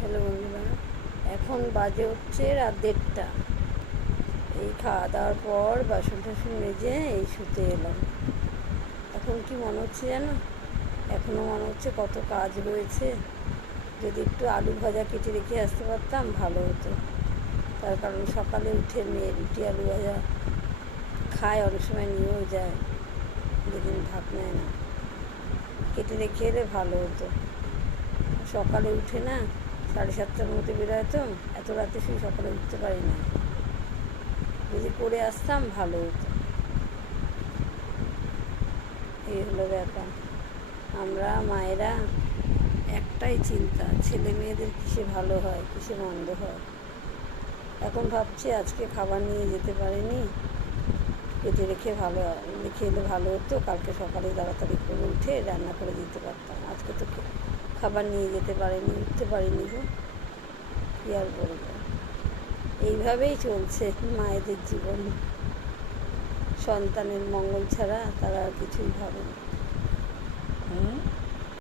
Hello বন্ধুরা, এখন বাজে হচ্ছে রাত 1:30। এই খাওয়া দাওয়ার পর বাসন টাসন মেজে এই শুতে এলাম। এখন কি মনে হচ্ছে জানো, এখনও মনে হচ্ছে কত কাজ রয়েছে। যদি একটু আলু ভাজা কেটে রেখে আসতে পারতাম ভালো হতো। তার কারণ সকালে উঠে মেয়ে রুটি আলু ভাজা খায়, অনেক সময় নিয়েও যায়, যেদিন ভাত নেয় না। কেটে রেখে এলে ভালো হতো। সকালে উঠে না 7:30টার মধ্যে বেরোয়, তো এত রাতে শুয়ে সকালে উঠতে পারি না। যদি করে আসতাম ভালো হতো। এই হলো ব্যাপার। আমরা মায়েরা একটাই চিন্তা, ছেলে মেয়েদের কিসে ভালো হয় কিসে মন্দ হয়। এখন ভাবছি আজকে খাবার নিয়ে যেতে পারিনি, কেটে রেখে রেখে এলে ভালো হতো। কালকে সকালে তাড়াতাড়ি করে উঠে রান্না করে দিতে পারতাম। আজকে তো খাবার নিয়ে যেতে পারিনি, উঠতে পারিনি গো, কী আর বলবো। এইভাবেই চলছে মায়েদের জীবন। সন্তানের মঙ্গল ছাড়া তারা আর কিছুই ভাবে না।